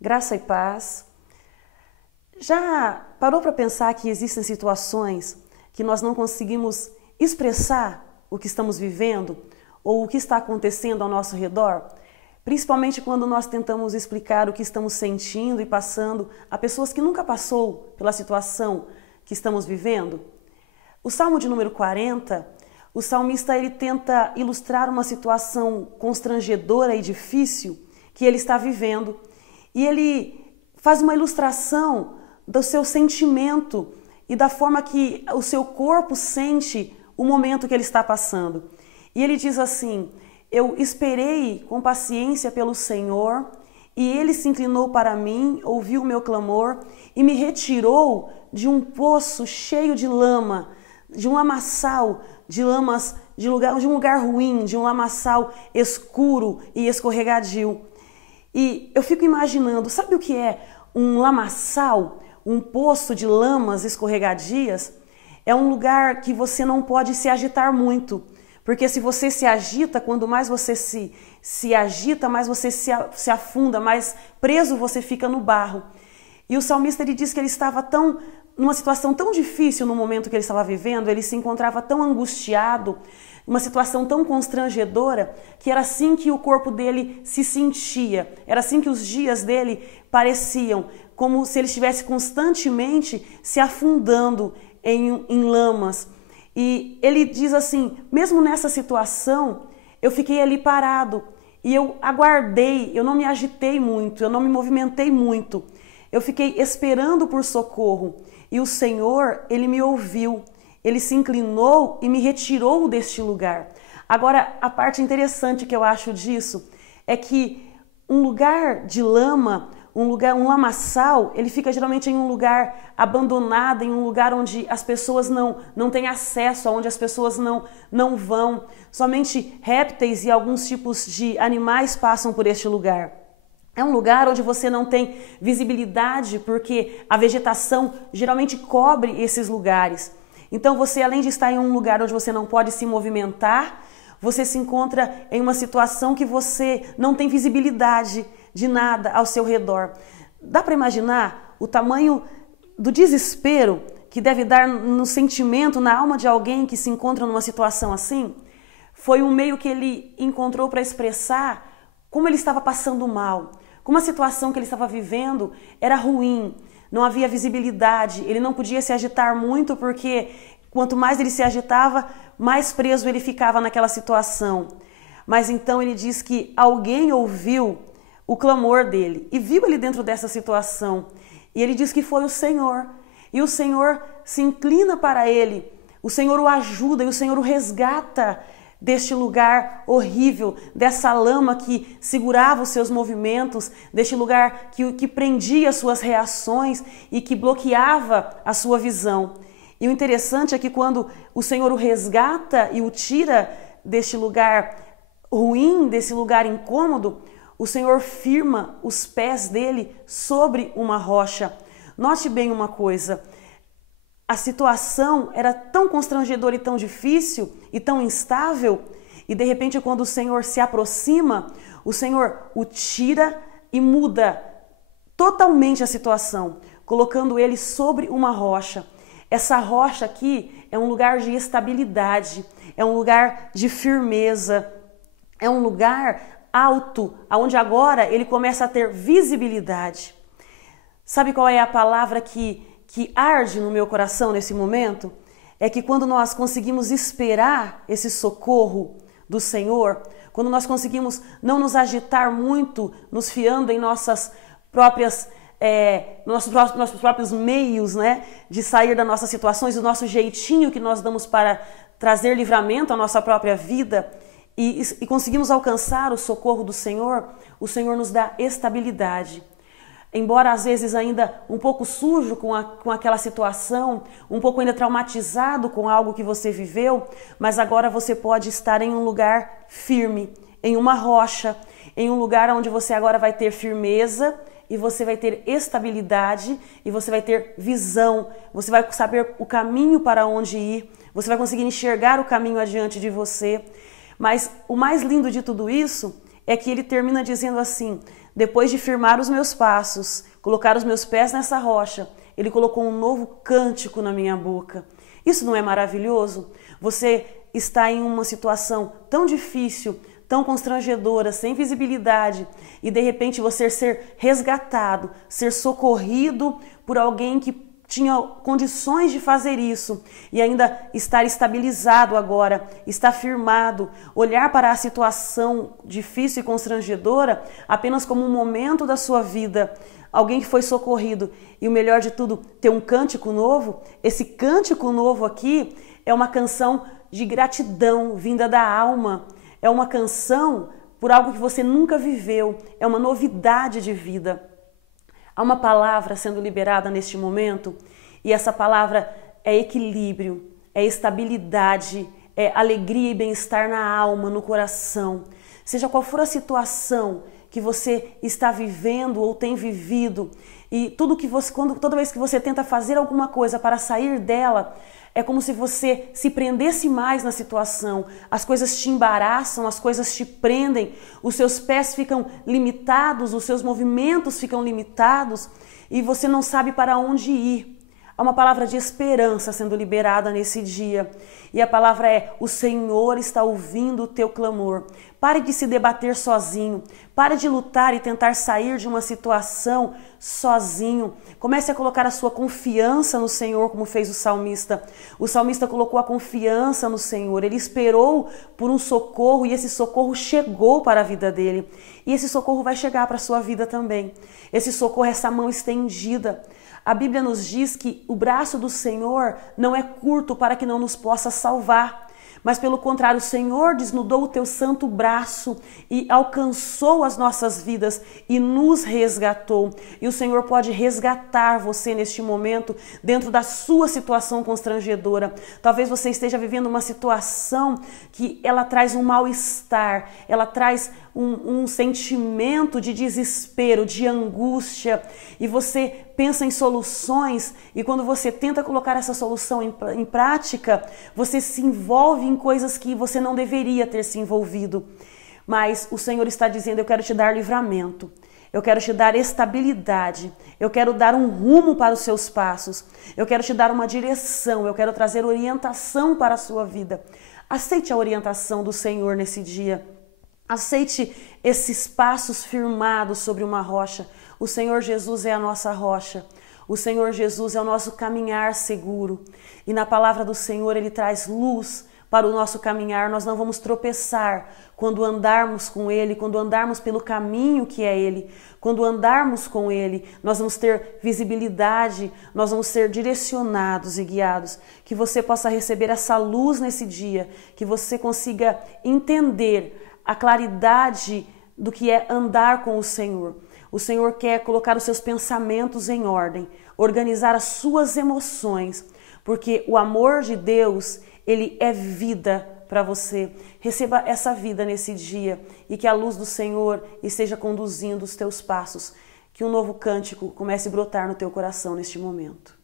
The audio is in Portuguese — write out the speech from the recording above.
Graça e paz. Já parou para pensar que existem situações que nós não conseguimos expressar o que estamos vivendo ou o que está acontecendo ao nosso redor? Principalmente quando nós tentamos explicar o que estamos sentindo e passando a pessoas que nunca passou pela situação que estamos vivendo. O Salmo de número 40, o salmista ele tenta ilustrar uma situação constrangedora e difícil que ele está vivendo. E ele faz uma ilustração do seu sentimento e da forma que o seu corpo sente o momento que ele está passando. E ele diz assim: eu esperei com paciência pelo Senhor, e ele se inclinou para mim, ouviu o meu clamor e me retirou de um poço cheio de lama, de um lamaçal de lamas, de um lugar ruim, de um lamaçal escuro e escorregadio. E eu fico imaginando, sabe o que é um lamaçal, um poço de lamas escorregadias? É um lugar que você não pode se agitar muito, porque se você se agita, quanto mais você se agita, mais você se afunda, mais preso você fica no barro. E o salmista ele diz que ele estava numa situação tão difícil no momento que ele estava vivendo, ele se encontrava tão angustiado, uma situação tão constrangedora, que era assim que o corpo dele se sentia, era assim que os dias dele pareciam, como se ele estivesse constantemente se afundando em lamas. E ele diz assim: mesmo nessa situação, eu fiquei ali parado e eu aguardei, eu não me agitei muito, eu não me movimentei muito, eu fiquei esperando por socorro. E o Senhor, ele me ouviu, ele se inclinou e me retirou deste lugar. Agora, a parte interessante que eu acho disso é que um lugar de lama, um lamaçal, ele fica geralmente em um lugar abandonado, em um lugar onde as pessoas não têm acesso, onde as pessoas não vão. Somente répteis e alguns tipos de animais passam por este lugar. É um lugar onde você não tem visibilidade, porque a vegetação geralmente cobre esses lugares. Então você, além de estar em um lugar onde você não pode se movimentar, você se encontra em uma situação que você não tem visibilidade de nada ao seu redor. Dá para imaginar o tamanho do desespero que deve dar no sentimento, na alma de alguém que se encontra numa situação assim? Foi um meio que ele encontrou para expressar como ele estava passando mal, como a situação que ele estava vivendo era ruim, não havia visibilidade, ele não podia se agitar muito, porque quanto mais ele se agitava, mais preso ele ficava naquela situação. Mas então ele diz que alguém ouviu o clamor dele e viu ele dentro dessa situação. E ele diz que foi o Senhor. E o Senhor se inclina para ele, o Senhor o ajuda e o Senhor o resgata deste lugar horrível, dessa lama que segurava os seus movimentos, deste lugar que prendia as suas reações e que bloqueava a sua visão. E o interessante é que quando o Senhor o resgata e o tira deste lugar ruim, desse lugar incômodo, o Senhor firma os pés dele sobre uma rocha. Note bem uma coisa: a situação era tão constrangedora e tão difícil e tão instável, e de repente quando o Senhor se aproxima, o Senhor o tira e muda totalmente a situação, colocando ele sobre uma rocha. Essa rocha aqui é um lugar de estabilidade, é um lugar de firmeza, é um lugar alto, onde agora ele começa a ter visibilidade. Sabe qual é a palavra que arde no meu coração nesse momento? É que quando nós conseguimos esperar esse socorro do Senhor, quando nós conseguimos não nos agitar muito, nos fiando em nossos próprios meios, né, de sair das nossas situações, o nosso jeitinho que nós damos para trazer livramento à nossa própria vida, e conseguimos alcançar o socorro do Senhor, o Senhor nos dá estabilidade. Embora às vezes ainda um pouco sujo com aquela situação, um pouco ainda traumatizado com algo que você viveu, mas agora você pode estar em um lugar firme, em uma rocha, em um lugar onde você agora vai ter firmeza e você vai ter estabilidade e você vai ter visão, você vai saber o caminho para onde ir, você vai conseguir enxergar o caminho adiante de você. Mas o mais lindo de tudo isso é que ele termina dizendo assim: depois de firmar os meus passos, colocar os meus pés nessa rocha, Ele colocou um novo cântico na minha boca. Isso não é maravilhoso? Você está em uma situação tão difícil, tão constrangedora, sem visibilidade, e de repente você ser resgatado, ser socorrido por alguém que tinha condições de fazer isso e ainda estar estabilizado agora, estar firmado, olhar para a situação difícil e constrangedora apenas como um momento da sua vida, alguém que foi socorrido e o melhor de tudo, ter um cântico novo. Esse cântico novo aqui é uma canção de gratidão vinda da alma, é uma canção por algo que você nunca viveu, é uma novidade de vida. Há uma palavra sendo liberada neste momento e essa palavra é equilíbrio, é estabilidade, é alegria e bem-estar na alma, no coração. Seja qual for a situação que você está vivendo ou tem vivido e toda vez que você tenta fazer alguma coisa para sair dela, é como se você se prendesse mais na situação, as coisas te embaraçam, as coisas te prendem, os seus pés ficam limitados, os seus movimentos ficam limitados e você não sabe para onde ir. Há uma palavra de esperança sendo liberada nesse dia e a palavra é: o Senhor está ouvindo o teu clamor. Pare de se debater sozinho, pare de lutar e tentar sair de uma situação sozinho. Comece a colocar a sua confiança no Senhor, como fez o salmista. O salmista colocou a confiança no Senhor, ele esperou por um socorro e esse socorro chegou para a vida dele. E esse socorro vai chegar para a sua vida também. Esse socorro é essa mão estendida. A Bíblia nos diz que o braço do Senhor não é curto para que não nos possa salvar. Mas pelo contrário, o Senhor desnudou o teu santo braço e alcançou as nossas vidas e nos resgatou. E o Senhor pode resgatar você neste momento dentro da sua situação constrangedora. Talvez você esteja vivendo uma situação que ela traz um mal-estar, ela traz um sentimento de desespero, de angústia, e você pensa em soluções e quando você tenta colocar essa solução em prática, você se envolve em coisas que você não deveria ter se envolvido. Mas o Senhor está dizendo: eu quero te dar livramento, eu quero te dar estabilidade, eu quero dar um rumo para os seus passos, eu quero te dar uma direção, eu quero trazer orientação para a sua vida. Aceite a orientação do Senhor nesse dia. Aceite esses passos firmados sobre uma rocha. O Senhor Jesus é a nossa rocha. O Senhor Jesus é o nosso caminhar seguro. E na palavra do Senhor Ele traz luz para o nosso caminhar. Nós não vamos tropeçar quando andarmos com Ele, quando andarmos pelo caminho que é Ele. Quando andarmos com Ele, nós vamos ter visibilidade, nós vamos ser direcionados e guiados. Que você possa receber essa luz nesse dia, que você consiga entender a claridade do que é andar com o Senhor. O Senhor quer colocar os seus pensamentos em ordem, organizar as suas emoções, porque o amor de Deus, ele é vida para você. Receba essa vida nesse dia e que a luz do Senhor esteja conduzindo os teus passos. Que um novo cântico comece a brotar no teu coração neste momento.